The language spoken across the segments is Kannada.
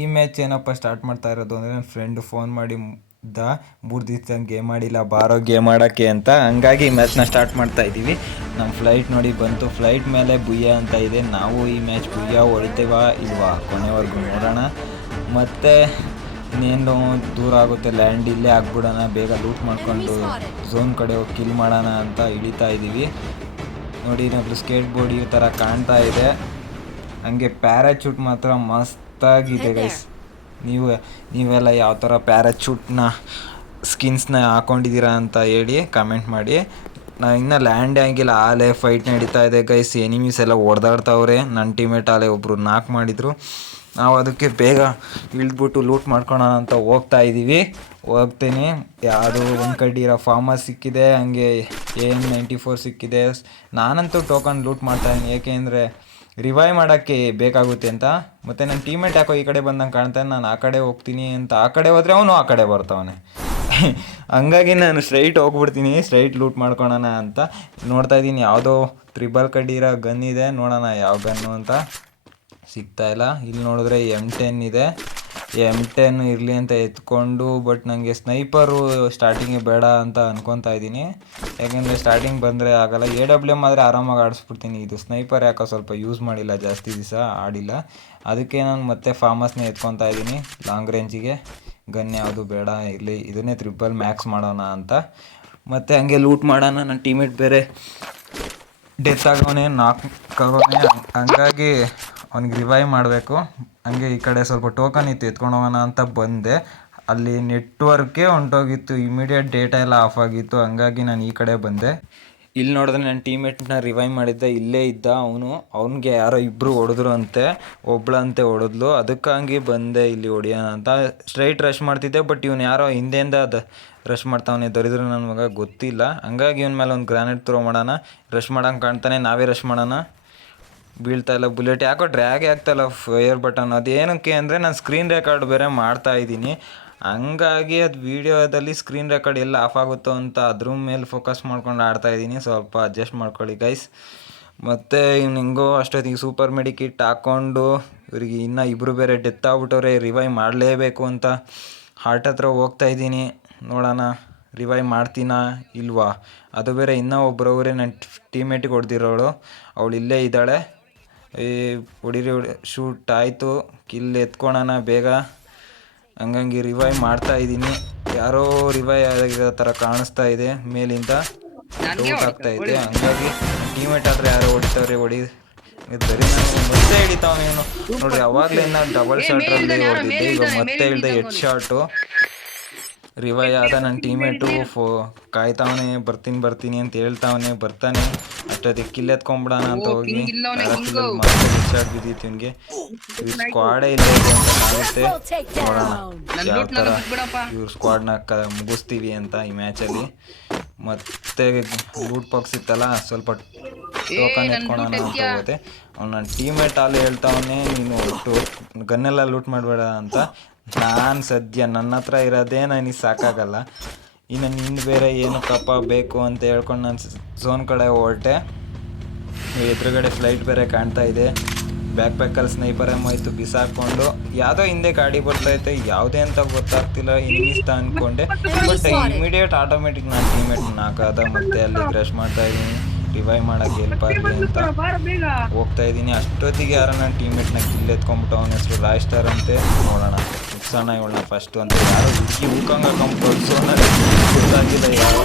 ಈ ಮ್ಯಾಚ್ ಏನಪ್ಪ ಸ್ಟಾರ್ಟ್ ಮಾಡ್ತಾ ಇರೋದು ಅಂದರೆ ನನ್ನ ಫ್ರೆಂಡ್ ಫೋನ್ ಮಾಡಿ ದ 3 ದಿವಸ ಗೇಮ್ ಆಡಿಲ್ಲ ಬಾರೋ ಗೇಮ್ ಆಡೋಕ್ಕೆ ಅಂತ, ಹಂಗಾಗಿ ಈ ಮ್ಯಾಚ್ನ ಸ್ಟಾರ್ಟ್ ಮಾಡ್ತಾ ಇದ್ದೀವಿ. ನಮ್ಮ ಫ್ಲೈಟ್ ನೋಡಿ ಬಂತು, ಫ್ಲೈಟ್ ಮೇಲೆ ಬುಯ್ಯ ಅಂತ ಇದೆ. ನಾವು ಈ ಮ್ಯಾಚ್ ಬುಯ್ಯ ಹೊಡಿತೇವ ಇಲ್ವಾ ಕೊನೆವರೆಗೂ ನೋಡೋಣ. ಮತ್ತು ಇನ್ನೇನು ದೂರ ಆಗುತ್ತೆ ಲ್ಯಾಂಡ್, ಇಲ್ಲೇ ಆಗ್ಬಿಡೋಣ, ಬೇಗ ಲೂಟ್ ಮಾಡ್ಕೊಂಡು ಝೋನ್ ಕಡೆ ಹೋಗಿ ಕಿಲ್ ಮಾಡೋಣ ಅಂತ ಹಿಡಿತಾ ಇದ್ದೀವಿ. ನೋಡಿ ನಾವು ಸ್ಕೇಟ್ ಬೋರ್ಡ್ ಈ ಥರ ಕಾಣ್ತಾ ಇದೆ. ಹಂಗೆ ಪ್ಯಾರಾಚೂಟ್ ಮಾತ್ರ ಮಸ್ತಾಗಿದೆ ಗೈಸ್. ನೀವೆಲ್ಲ ಯಾವ ಥರ ಪ್ಯಾರಾಚೂಟ್ನ ಸ್ಕಿನ್ಸ್ನ ಹಾಕೊಂಡಿದ್ದೀರಾ ಅಂತ ಹೇಳಿ ಕಮೆಂಟ್ ಮಾಡಿ. ನಾವು ಇನ್ನೂ ಲ್ಯಾಂಡ್ ಆಗಿಲ್ಲ, ಆಲೇ ಫೈಟ್ ನಡೀತಾ ಇದೆ ಗೈಸ್. ಎನಿಮೀಸ್ ಎಲ್ಲ ಹೊಡೆದಾಡ್ತಾವ್ರೆ. ನನ್ನ ಟೀಮೇಟ್ ಆಲೇ ಒಬ್ಬರು ನಾಕ್ ಮಾಡಿದರು. ನಾವು ಅದಕ್ಕೆ ಬೇಗ ಇಳಿದ್ಬಿಟ್ಟು ಲೂಟ್ ಮಾಡ್ಕೊಳೋಣ ಅಂತ ಹೋಗ್ತೀನಿ. ಯಾವುದೋ ಒಂದು ಕಡ್ಡಿರೋ ಫಾರ್ಮಸ್ ಸಿಕ್ಕಿದೆ, ಹಂಗೆ AM94 ಸಿಕ್ಕಿದೆ. ನಾನಂತೂ ಟೋಕನ್ ಲೂಟ್ ಮಾಡ್ತಾಯಿದ್ದೀನಿ, ಏಕೆಂದರೆ ರಿವೈವ್ ಮಾಡೋಕ್ಕೆ ಬೇಕಾಗುತ್ತೆ ಅಂತ. ಮತ್ತು ನನ್ನ ಟೀಮೇಟ್ ಯಾಕೋ ಈ ಕಡೆ ಬಂದಂಗೆ ಕಾಣ್ತಾನೆ, ನಾನು ಆ ಕಡೆ ಹೋಗ್ತೀನಿ ಅಂತ ಆ ಕಡೆ ಹೋದರೆ ಅವನು ಆ ಕಡೆ ಬರ್ತಾವನೆ. ಹಂಗಾಗಿ ನಾನು ಸ್ಟ್ರೈಟ್ ಹೋಗ್ಬಿಡ್ತೀನಿ, ಸ್ಟ್ರೈಟ್ ಲೂಟ್ ಮಾಡ್ಕೊಳೋಣ ಅಂತ ನೋಡ್ತಾ ಇದ್ದೀನಿ. ಯಾವುದೋ ತ್ರಿಬಲ್ ಕಡ್ಡಿರೋ ಗನ್ ಇದೆ, ನೋಡೋಣ ಯಾವ ಗನ್ನು ಅಂತ. ಸಿಗ್ತಾಯಿಲ್ಲ. ಇಲ್ಲಿ ನೋಡಿದ್ರೆ M10 ಇದೆ. M10 ಇರಲಿ ಅಂತ ಎತ್ಕೊಂಡು, ಬಟ್ ನನಗೆ ಸ್ನೈಪರು ಸ್ಟಾರ್ಟಿಂಗಿಗೆ ಬೇಡ ಅಂತ ಅನ್ಕೊತಾ ಇದ್ದೀನಿ. ಯಾಕೆಂದರೆ ಸ್ಟಾರ್ಟಿಂಗ್ ಬಂದರೆ ಆಗಲ್ಲ. AWM ಆದರೆ ಆರಾಮಾಗಿ ಆಡಿಸ್ಬಿಡ್ತೀನಿ. ಇದು ಸ್ನೈಪರ್ ಯಾಕೋ ಸ್ವಲ್ಪ ಯೂಸ್ ಮಾಡಿಲ್ಲ, ಜಾಸ್ತಿ ದಿವಸ ಆಡಿಲ್ಲ. ಅದಕ್ಕೆ ನಾನು ಮತ್ತೆ ಫಾರ್ಮಸ್ನ ಎತ್ಕೊತಾ ಇದ್ದೀನಿ. ಲಾಂಗ್ ರೇಂಜಿಗೆ ಗನ್ ಯಾವುದು ಬೇಡ, ಇರಲಿ ಇದನ್ನೇ ಟ್ರಿಪಲ್ ಮ್ಯಾಕ್ಸ್ ಮಾಡೋಣ ಅಂತ. ಮತ್ತು ಹಂಗೆ ಲೂಟ್ ಮಾಡೋಣ. ನನ್ನ ಟೀಮೇಟ್ ಬೇರೆ ಡೆತ್ ಆಗೋನೆ, ನಾಕ್ ಆಗೋನೆ, ಹಂಗಾಗಿ ಅವ್ನಿಗೆ ರಿವೈವ್ ಮಾಡಬೇಕು. ಹಂಗೆ ಈ ಕಡೆ ಸ್ವಲ್ಪ ಟೋಕನ್ ಇತ್ತು, ಎತ್ಕೊಂಡು ಹೋಗೋಣ ಅಂತ ಬಂದೆ. ಅಲ್ಲಿ ನೆಟ್ವರ್ಕೇ ಹೊಂಟೋಗಿತ್ತು, ಇಮಿಡಿಯೇಟ್ ಡೇಟಾ ಎಲ್ಲ ಆಫ್ ಆಗಿತ್ತು. ಹಂಗಾಗಿ ನಾನು ಈ ಕಡೆ ಬಂದೆ. ಇಲ್ಲಿ ನೋಡಿದ್ರೆ ನನ್ನ ಟೀಮೇಟ್ನ ರಿವೈವ್ ಮಾಡಿದ್ದೆ, ಇಲ್ಲೇ ಇದ್ದ ಅವ್ನಿಗೆ ಯಾರೋ ಇಬ್ಬರು ಹೊಡೆದ್ರು ಅಂತೆ, ಒಬ್ಳಂತೆ ಹೊಡೆದ್ಲು. ಅದಕ್ಕಾಗಿ ಬಂದೆ ಇಲ್ಲಿ ಹೊಡಿಯೋಣ ಅಂತ. ಸ್ಟ್ರೈಟ್ ರಶ್ ಮಾಡ್ತಿದ್ದೆ, ಬಟ್ ಇವನು ಯಾರೋ ಹಿಂದೆಯಿಂದ ರಶ್ ಮಾಡ್ತಾವನೆ, ದರಿದ್ರು ನನ್ನ ಮಗ ಗೊತ್ತಿಲ್ಲ. ಹಂಗಾಗಿ ಇವನ ಮೇಲೆ ಒಂದು ಗ್ರಾನೇಡ್ ಥ್ರೋ ಮಾಡೋಣ. ರಶ್ ಮಾಡೋಂಗೆ ಕಾಣ್ತಾನೆ, ನಾವೇ ರಶ್ ಮಾಡೋಣ. ಬೀಳ್ತಾಯಿಲ್ಲ ಬುಲೆಟ್, ಯಾಕೋ ಡ್ರ್ಯಾಗೇ ಆಗ್ತಾಯಿಲ್ಲ ಫೈರ್ ಬಟನ್. ಅದೇನಕ್ಕೆ ಅಂದರೆ ನಾನು ಸ್ಕ್ರೀನ್ ರೆಕಾರ್ಡ್ ಬೇರೆ ಮಾಡ್ತಾಯಿದ್ದೀನಿ, ಹಂಗಾಗಿ ಅದು ವೀಡಿಯೋದಲ್ಲಿ ಸ್ಕ್ರೀನ್ ರೆಕಾರ್ಡ್ ಎಲ್ಲ ಆಫ್ ಆಗುತ್ತೋ ಅಂತ ಅದ್ರ ಮೇಲೆ ಫೋಕಸ್ ಮಾಡ್ಕೊಂಡು ಆಡ್ತಾಯಿದ್ದೀನಿ. ಸ್ವಲ್ಪ ಅಡ್ಜಸ್ಟ್ ಮಾಡ್ಕೊಳ್ಳಿ ಗೈಸ್. ಮತ್ತು ಇವ್ನು ಹೆಂಗೋ ಅಷ್ಟೊತ್ತಿಗೆ ಸೂಪರ್ ಮೆಡಿಕಿಟ್ ಹಾಕ್ಕೊಂಡು, ಇವರಿಗೆ ಇನ್ನೂ ಇಬ್ಬರು ಬೇರೆ ಡೆತ್ ಆಗ್ಬಿಟ್ಟವ್ರೆ, ರಿವೈವ್ ಮಾಡಲೇಬೇಕು ಅಂತ ಹಾರ್ಟ್ ಹತ್ರ ಹೋಗ್ತಾಯಿದ್ದೀನಿ. ನೋಡೋಣ ರಿವೈವ್ ಮಾಡ್ತೀನಾ ಇಲ್ವಾ. ಅದು ಬೇರೆ ಇನ್ನೂ ಒಬ್ಬರವರೇ ನನ್ನ ಟೀಮೇಟಿಗೆ ಹೊಡೆದಿರೋಳು, ಅವಳು ಇಲ್ಲೇ ಇದ್ದಾಳೆ. ಹೊಡಿರಿ ಶೂಟ್ ಆಯಿತು, ಕಿಲ್ ಎತ್ಕೊಳೋಣ ಬೇಗ. ಹಂಗಾಗಿ ರಿವೈವ್ ಮಾಡ್ತಾ ಇದ್ದೀನಿ. ಯಾರೋ ರಿವೈವ್ ಆಗಿರೋ ಥರ ಕಾಣಿಸ್ತಾ ಇದೆ ಮೇಲಿಂದ, ಡೌಟ್ ಆಗ್ತಾ ಇದೆ. ಹಂಗಾಗಿ ಟೀಮೇಟ್ ಆದರೆ ಯಾರೋ ಹೊಡಿತಾವ್ರೆ, ಇದ್ದರೆ ನಾನು ಮತ್ತೆ ಹಿಡಿತಾವನೆ ಇವನು. ನೋಡಿರಿ ಅವಾಗಲೇ ನಾನು ಡಬಲ್ ಶಾಟ್ರಲ್ಲಿ ಹೊಡೆದಿದ್ದೆ, ಈಗ ಮತ್ತೆ ಇಳ್ದೆ ಹೆಡ್ ಶಾಟು. ರಿವೈವ್ ಆದ ನನ್ನ ಟೀಮೇಟು ಕಾಯ್ತಾವನೆ, ಬರ್ತೀನಿ ಅಂತ ಹೇಳ್ತಾವನೆ, ಬರ್ತಾನೆ. ಅಷ್ಟೊತ್ತಿಗೆ ಕಿಲ್ ಎತ್ಕೊಂಡ್ಬಿಡೋಣ ಅಂತ ಹೋಗಿ ಮತ್ತೆ ಹೆಡ್ ಶಾಟ್ ಬಿದ್ದಿತ್ತು ಇವನಿಗೆ. ಸ್ಕ್ವಾಡೇ ಇಲ್ಲ ಅಂತ ಕಾಣುತ್ತೆ. ನೋಡೋಣ ಯಾವ ಥರ ಇವ್ರ ಸ್ಕ್ವಾಡ್ನ ಮುಗಿಸ್ತೀವಿ ಅಂತ ಈ ಮ್ಯಾಚಲ್ಲಿ. ಮತ್ತೆ ಲೂಟ್ ಬಾಕ್ಸ್ ಇತ್ತಲ್ಲ, ಸ್ವಲ್ಪ ಟೋಕನ್ ಎತ್ಕೊಳೋಣ ಅಂತ ಹೋದೆ. ನನ್ನ ಟೀಮೇಟ್ ಅಲ್ಲಿ ಹೇಳ್ತಾವನೆ, ನೀನು ಒಟ್ಟು ಗನ್ನೆಲ್ಲ ಲೂಟ್ ಮಾಡಬೇಡ ಅಂತ. ನಾನು ಸದ್ಯ ನನ್ನ ಹತ್ರ ಇರೋದೇ ನನಗೆ ಸಾಕಾಗಲ್ಲ, ಇನ್ನು ನಿಂದು ಬೇರೆ ಏನಕ್ಕಪ್ಪ ಬೇಕು ಅಂತ ಹೇಳ್ಕೊಂಡು ನಾನು ಝೋನ್ ಕಡೆ ಹೊರಟೆ. ಎದುರುಗಡೆ ಫ್ಲೈಟ್ ಬೇರೆ ಕಾಣ್ತಾ ಇದೆ. ಬ್ಯಾಕ್ ಪ್ಯಾಕಲ್ಲಿ ಸ್ನೈಪರ್ ಆಯ್ತು ಬಿಸಾಕೊಂಡು, ಯಾವುದೋ ಹಿಂದೆ ಗಾಡಿ ಬರ್ತೈತೆ, ಯಾವುದೇ ಅಂತ ಗೊತ್ತಾಗ್ತಿಲ್ಲ, ಇನ್ನಿಸ್ತ ಅಂದ್ಕೊಂಡೆ. ಬಟ್ ಇಮಿಡಿಯೇಟ್ ಆಟೋಮೆಟಿಕ್ ನಾನು ಟೀಮೇಟ್ ನಾಕಾದ. ಮತ್ತೆ ಅಲ್ಲಿ ರಶ್ ಮಾಡ್ತಾ ಇದ್ದೀನಿ, ರಿವೈವ್ ಮಾಡೋಕ್ಕೆ ಹೆಲ್ಪ್ ಆಗಲಿ ಅಂತ ಹೋಗ್ತಾ ಇದ್ದೀನಿ. ಅಷ್ಟೊತ್ತಿಗೆ ಯಾರೋ ನನ್ನ ಟೀಮೇಟ್ನ ಕಿಲ್ ಎತ್ಕೊಂಡ್ಬಿಟ್ಟು, ಅವನ ಹೆಸರು ರಾಯ್ ಸ್ಟಾರ್ ಅಂತೆ. ನೋಡೋಣ ಮುಗ್ಸೋಣ ಇವಳನ್ನ ಫಸ್ಟು ಅಂತ. ಯಾರೋ ಹುಡುಗಿ ಉಳ್ಕೊಂಗ ಕಂಪ್ಸೋನಲ್ಲಿ ಗೊತ್ತಾಗಿಲ್ಲ, ಯಾರೋ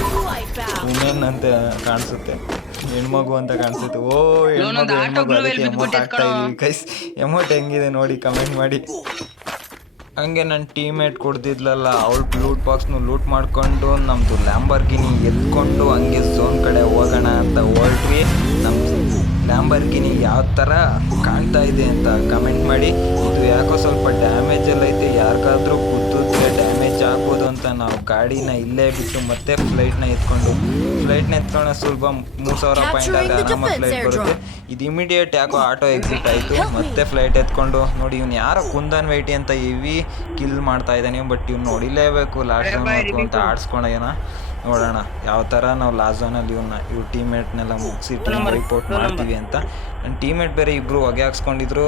ವುಮೆನ್ ಅಂತ ಕಾಣಿಸುತ್ತೆ, ಹೆಣ್ಮಗು ಅಂತ ಕಾಣಿಸುತ್ತೆ. ಓ ಹೆಣ್ಮಗು ಅದಕ್ಕೆ ಎಮೋಟ್ ಆಗ್ತಾ ಇದೀವಿ ಗೈಸ್. ಎಮೋಟ್ ಹೆಂಗಿದೆ ನೋಡಿ ಕಮೆಂಟ್ ಮಾಡಿ. ಹಂಗೆ ನನ್ನ ಟೀಮೇಟ್ ಕೊಡ್ತಿದ್ಲಲ್ಲ, ಅವಳು ಲೂಟ್ ಬಾಕ್ಸ್ನು ಲೂಟ್ ಮಾಡಿಕೊಂಡು ನಮ್ಮದು ಲ್ಯಾಂಬರ್ಗಿನಿ ಎತ್ಕೊಂಡು ಹಂಗೆ ಝೋನ್ ಕಡೆ ಹೋಗೋಣ ಅಂತ ಹೊರಟ್ವಿ. ನಮ್ಮ ಲ್ಯಾಂಬರ್ಗಿನಿ ಯಾವ ಥರ ಕಾಣ್ತಾ ಇದೆ ಅಂತ ಕಮೆಂಟ್ ಮಾಡಿ. ಇದು ಯಾಕೋ ಸ್ವಲ್ಪ ಡ್ಯಾಮೇಜಲ್ಲಿ ಐತೆ, ಯಾರಿಗಾದ್ರೂ ಗುದ್ದಿದ್ರೆ ಡ್ಯಾಮೇಜ್ ಆಗ್ಬೋದು ಅಂತ ನಾವು ಗಾಡಿನ ಇಲ್ಲೇ ಬಿಟ್ಟು ಮತ್ತೆ ಫ್ಲೈಟ್ನ ಎತ್ಕೊಂಡು ಸುಲಭ 3000 ಪಾಯಿಂಟ್ ಆದರೆ ಆರಾಮಾಗಿ ಫ್ಲೈಟ್ ಬರುತ್ತೆ. ಇದು ಇಮಿಡಿಯೇಟ್ ಯಾಕೋ ಆಟೋ ಎಕ್ಸಿಟ್ ಆಯಿತು. ಮತ್ತೆ ಫ್ಲೈಟ್ ಎತ್ಕೊಂಡು ನೋಡಿ, ಇವ್ನು ಯಾರೋ ಕುಂದನ್ ವೈಟಿ ಅಂತ ಹೆವಿ ಕಿಲ್ ಮಾಡ್ತಾ ಇದ್ದಾನೆ, ಬಟ್ ಇವ್ನು ನೋಡಿಲೇಬೇಕು ಲಾಸ್ಟ್ ಟೈಮ್ ಅಂತ ಆಡಿಸ್ಕೊಂಡೇನ. ನೋಡೋಣ ಯಾವ ಥರ ನಾವು ಲಾಸ್ಟ್ ಝೋನಲ್ಲಿ ಇವ್ರ ಟೀಮ್ಮೇಟ್ನೆಲ್ಲ ಮುಗಿಸಿ ಟೀಮ್ ವೈಪೌಟ್ ಮಾಡ್ತೀವಿ ಅಂತ. ನನ್ನ ಟೀಮ್ಮೇಟ್ ಬೇರೆ ಇಬ್ಬರು ಹೊಗೆ ಹಾಕ್ಸ್ಕೊಂಡಿದ್ರು.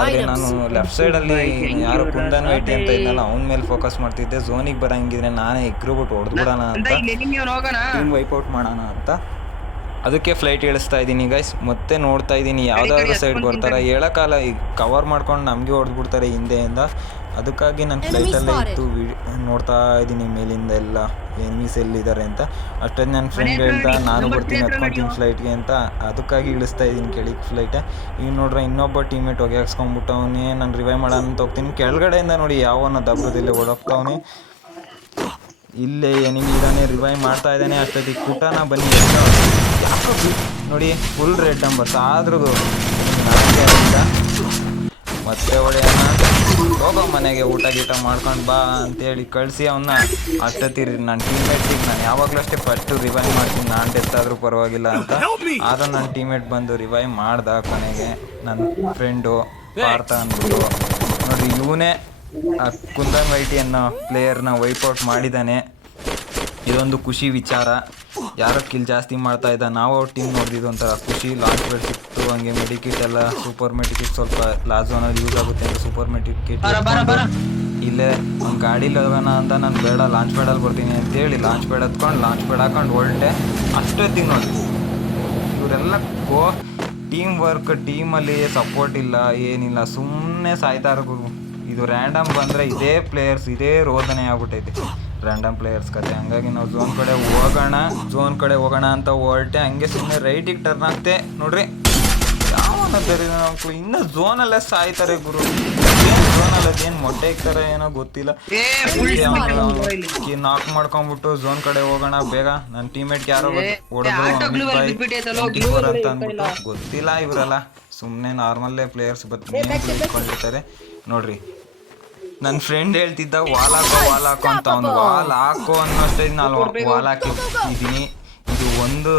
ಆದರೆ ನಾನು ಲೆಫ್ಟ್ ಸೈಡಲ್ಲಿ ಯಾರೋ ಕುಂದನ್ ವೈಟಿ ಅಂತ ಇದ್ನಲ್ಲ ಅವ್ನ ಮೇಲೆ ಫೋಕಸ್ ಮಾಡ್ತಿದ್ದೆ. ಝೋನಿಗೆ ಬರೋಂಗಿದ್ರೆ ನಾನೇ ಬಿಟ್ಟು ಹೊಡೆದ್ಬಿಡೋಣ ಅಂತ, ಟೀಮ್ ವೈಪೌಟ್ ಮಾಡೋಣ ಅಂತ. ಅದಕ್ಕೆ ಫ್ಲೈಟ್ ಇಳಿಸ್ತಾ ಇದ್ದೀನಿ ಗೈಸ್. ಮತ್ತೆ ನೋಡ್ತಾ ಇದ್ದೀನಿ ಯಾವುದಾದ್ರೂ ಸೈಡ್ ಬರ್ತಾರೆ ಹೇಳೋಕ್ಕಾಗಲ್ಲ, ಈಗ ಕವರ್ ಮಾಡ್ಕೊಂಡು ನಮಗೆ ಹೊಡೆದ್ಬಿಡ್ತಾರೆ ಹಿಂದೆಯಿಂದ. ಅದಕ್ಕಾಗಿ ನಾನು ಫ್ಲೈಟಲ್ಲೇ ಇತ್ತು ನೋಡ್ತಾ ಇದ್ದೀನಿ ಮೇಲಿಂದ ಎಲ್ಲ ಎನಿಮೀಸ್ ಎಲ್ಲಿದ್ದಾರೆ ಅಂತ. ಅಷ್ಟೊಂದು ನನ್ನ ಫ್ರೆಂಡ್ ಹೇಳ್ದ ನಾನು ಬರ್ತೀನಿ ಹತ್ಕೊತೀನಿ ಫ್ಲೈಟ್ಗೆ ಅಂತ, ಅದಕ್ಕಾಗಿ ಇಳಿಸ್ತಾ ಇದ್ದೀನಿ ಕೆಳಗೆ ಫ್ಲೈಟ್. ಈಗ ನೋಡ್ರೆ ಇನ್ನೊಬ್ಬ ಟೀಮೇಟ್ ಹೊಗೆ ಹಾಕ್ಸ್ಕೊಂಡ್ಬಿಟ್ಟವನೇ. ನಾನು ರಿವೈವ್ ಮಾಡೋಣ ಅಂತ ಹೋಗ್ತೀನಿ, ಕೆಳಗಡೆಯಿಂದ ನೋಡಿ ಯಾವನ ದಬ್ಬರದಲ್ಲಿ ಓಡೋಗ್ತಾವನೆ. ಇಲ್ಲೇ ಎನಿಮಿ ಇದ್ದಾನೆ, ರಿವೈವ್ ಮಾಡ್ತಾ ಇದ್ದಾನೆ. ಅಷ್ಟೊತ್ತಿಗೆ ಕುಟಾನ ಬನ್ನಿ ಯಾಕೋ ನೋಡಿ ಫುಲ್ ರೆಡ್ ನಂಬರ್ಸ್ ಆದ್ರೂ ಮತ್ತೆ ಹೊಡೆಯೋಣ, ಹೋಗೋ ಮನೆಗೆ ಊಟ ಗೀಟ ಮಾಡ್ಕೊಂಡು ಬಾ ಅಂತೇಳಿ ಕಳಿಸಿ ಅವನ್ನ. ಅಷ್ಟೊತ್ತಿರಿ ನನ್ನ ಟೀಮ್ಮೇಟ್ಸಿಗೆ ನಾನು ಯಾವಾಗಲೂ ಅಷ್ಟೇ ಫಸ್ಟು ರಿವೈವ್ ಮಾಡ್ತೀನಿ, ನಾನು ಡೆತ್ ಆದರೂ ಪರವಾಗಿಲ್ಲ ಅಂತ. ಆದರೂ ನನ್ನ ಟೀಮ್ಮೇಟ್ ಬಂದು ರಿವೈವ್ ಮಾಡ್ದ ಕೊನೆಗೆ, ನನ್ನ ಫ್ರೆಂಡು ಪಾರ್ಥ ಅಂದ್ಬಿಟ್ಟು. ನೋಡಿ ಇವನೇ ಕುಂದನ್ ವೈಟಿ ಅನ್ನೋ ಪ್ಲೇಯರ್ನ ವೈಪೌಟ್ ಮಾಡಿದ್ದಾನೆ. ಇದೊಂದು ಖುಷಿ ವಿಚಾರ. ಯಾರೋ ಕಿಲ್ ಜಾಸ್ತಿ ಮಾಡ್ತಾ ಇದ್ದ, ನಾವು ಅವ್ರ ಟೀಮ್ ನೋಡಿದ್ದು ಒಂಥರ ಖುಷಿ. ಲಾಂಚ್ ಪ್ಯಾಡ್ ಸಿಕ್ತು, ಹಂಗೆ ಮೆಡಿಕಿಟ್ ಎಲ್ಲ ಸೂಪರ್ ಮೆಡಿಕಿಟ್ ಸ್ವಲ್ಪ ಲಾಸ್ಟ್ ಝೋನಲ್ಲಿ ಯೂಸ್ ಆಗುತ್ತೆ ಅಂತ ಸೂಪರ್ ಮೆಡಿಕಿಟ್ ಇಲ್ಲೇ ಒಂದು ಗಾಡೀಲಿ ಹೋಗೋಣ ಅಂತ. ನಾನು ಬೇಡ ಲಾಂಚ್ ಪ್ಯಾಡಲ್ಲಿ ಬರ್ತೀನಿ ಅಂತೇಳಿ ಲಾಂಚ್ ಪ್ಯಾಡ್ ಹತ್ಕೊಂಡು ಲಾಂಚ್ ಪ್ಯಾಡ್ ಹಾಕೊಂಡು ಹೊರಟೆ. ಅಷ್ಟೊತ್ತಿಗೆ ನೋಡಿ ಇವರೆಲ್ಲ ಟೀಮ್ ವರ್ಕ್, ಟೀಮಲ್ಲಿ ಸಪೋರ್ಟ್ ಇಲ್ಲ ಏನಿಲ್ಲ, ಸುಮ್ಮನೆ ಸಾಯ್ತಾ ಇರೋ. ಇದು ರ್ಯಾಂಡಮ್ ಬಂದರೆ ಇದೇ ಪ್ಲೇಯರ್ಸ್ ಇದೇ ರೋದನೆ ಆಗ್ಬಿಟ್ಟೈತೆ ರ್ಯಾಂಡಮ್ ಪ್ಲೇಯರ್ಸ್ ಕತೆ. ಹಂಗಾಗಿ ನಾವು ಝೋನ್ ಕಡೆ ಹೋಗೋಣ ಅಂತ ಹೊರಟೆ. ಹಂಗೆ ಸುಮ್ಮನೆ ರೈಟಿಗೆ ಟರ್ನ್ ಆಗ್ತೆ ನೋಡ್ರಿ, ಯಾವನ ಬೇರೆ ಮಕ್ಕಳು ಇನ್ನೂ ಝೋನಲ್ಲೇ ಸಾಯ್ತಾರೆ ಗುರು. ಝೋನಲ್ಲಿ ಅದೇನು ಮೊಟ್ಟೆ ಇಕ್ತಾರೆ ಏನೋ ಗೊತ್ತಿಲ್ಲ. ನಾಕ್ ಮಾಡ್ಕೊಂಡ್ಬಿಟ್ಟು ಝೋನ್ ಕಡೆ ಹೋಗೋಣ ಬೇಗ. ನನ್ನ ಟೀಮ್ಮೇಟ್ಗೆ ಯಾರೋ ಹೊಡೆದ್ರು ಅಂತ ಅಂದ್ಬಿಟ್ಟು, ಗೊತ್ತಿಲ್ಲ ಇವರೆಲ್ಲ ಸುಮ್ಮನೆ ನಾರ್ಮಲ್ಲೇ ಪ್ಲೇಯರ್ಸ್ ಇಟ್ಕೊಂಡಿರ್ತಾರೆ ನೋಡ್ರಿ. ನನ್ನ ಫ್ರೆಂಡ್ ಹೇಳ್ತಿದ್ದ ವಾಲ್ ಹಾಕೋ ಅಂತ, ಅವ್ನು ವಾಲ್ ಹಾಕೋ ಅನ್ನೋಷ್ಟೇ ನಾನು ವಾಲ್ ಹಾಕಿದ್ದೀನಿ. ಇದು 1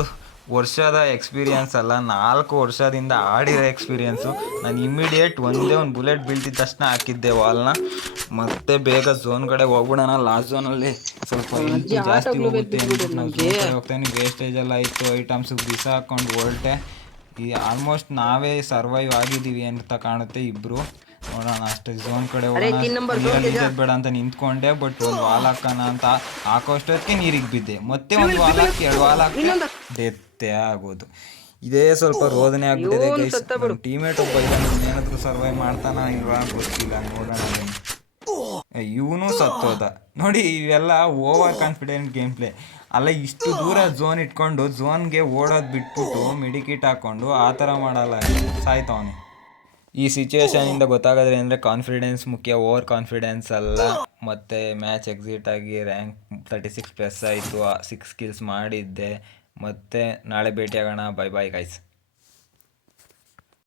ವರ್ಷದ ಎಕ್ಸ್ಪೀರಿಯನ್ಸ್ ಅಲ್ಲ, 4 ವರ್ಷದಿಂದ ಆಡಿರೋ ಎಕ್ಸ್ಪೀರಿಯನ್ಸು. ನಾನು ಇಮಿಡಿಯೇಟ್ ಒಂದು ಬುಲೆಟ್ ಬೀಳ್ತಿದ್ದ ತಕ್ಷಣ ಹಾಕಿದ್ದೆ ವಾಲ್ನ. ಮತ್ತೆ ಬೇಗ ಝೋನ್ ಕಡೆ ಹೋಗ್ಬಿಡೋಣ, ಲಾಸ್ಟ್ ಝೋನಲ್ಲಿ ಸ್ವಲ್ಪ ಜಾಸ್ತಿ ಹೋಗುತ್ತೆ ಅಂದ್ಬಿಟ್ಟು ನಾವು ಝೋನ್ ಕಡೆ ಹೋಗ್ತಾನೆ. ವೇಸ್ಟೇಜ್ ಎಲ್ಲ ಇತ್ತು, ಐಟಮ್ಸಿಗೆ ಬಿಸ ಹಾಕ್ಕೊಂಡು ಹೊರಟೆ. ಈ ಆಲ್ಮೋಸ್ಟ್ ನಾವೇ ಸರ್ವೈವ್ ಆಗಿದ್ದೀವಿ ಅಂತ ಕಾಣುತ್ತೆ ಇಬ್ಬರು. ನೋಡೋಣ ಅಷ್ಟೇ ಝೋನ್ ಕಡೆ ಹೋಗೋಣ. ಬೇಡ ಅಂತ ನಿಂತ್ಕೊಂಡೆ, ಬಟ್ ಒಂದು ವಾಲ್ ಹಾಕೋಣ ಅಂತ ಹಾಕೋಷ್ಟೊತ್ತಿಗೆ ನೀರಿಗೆ ಬಿದ್ದೆ. ಮತ್ತೆ ಒಂದು ವಾಲ್ ಹಾಕಿ 2 ವಾಲ್ ಹಾಕಿ ಡೆತ್ತೇ ಆಗೋದು. ಇದೇ ಸ್ವಲ್ಪ ರೋದನೆ ಆಗ್ಬಿಟ್ಟಿದೆ ಗೈಸ್. ಟೀಮೇಟ್ ಒಬ್ಬ ಏನಾದರೂ ಸರ್ವೈವ್ ಮಾಡ್ತಾನ ಇಲ್ವಾ ಗೊತ್ತಿಲ್ಲ, ನೋಡೋಣ. ಇವನು ಸತ್ತೋದ ನೋಡಿ. ಇವೆಲ್ಲ ಓವರ್ ಕಾನ್ಫಿಡೆಂಟ್ ಗೇಮ್ ಪ್ಲೇ ಅಲ್ಲ. ಇಷ್ಟು ದೂರ ಝೋನ್ ಇಟ್ಕೊಂಡು ಝೋನ್ಗೆ ಓಡೋದು ಬಿಟ್ಬಿಟ್ಟು ಮೆಡಿಕಿಟ್ ಹಾಕ್ಕೊಂಡು ಆ ಥರ ಮಾಡಲ್ಲ, ಸಾಯ್ತವನೆ. ಈ ಸಿಚುವೇಶನಿಂದ ಗೊತ್ತಾಗೋದ್ರೆ ಅಂದರೆ ಕಾನ್ಫಿಡೆನ್ಸ್ ಮುಖ್ಯ, ಓವರ್ ಕಾನ್ಫಿಡೆನ್ಸ್ ಅಲ್ಲ. ಮತ್ತು ಮ್ಯಾಚ್ ಎಕ್ಸಿಟ್ ಆಗಿ ರ್ಯಾಂಕ್ 36+ ಆಯಿತು, 6 ಕಿಲ್ಸ್ ಮಾಡಿದ್ದೆ. ಮತ್ತು ನಾಳೆ ಭೇಟಿಯಾಗೋಣ. Bye guys.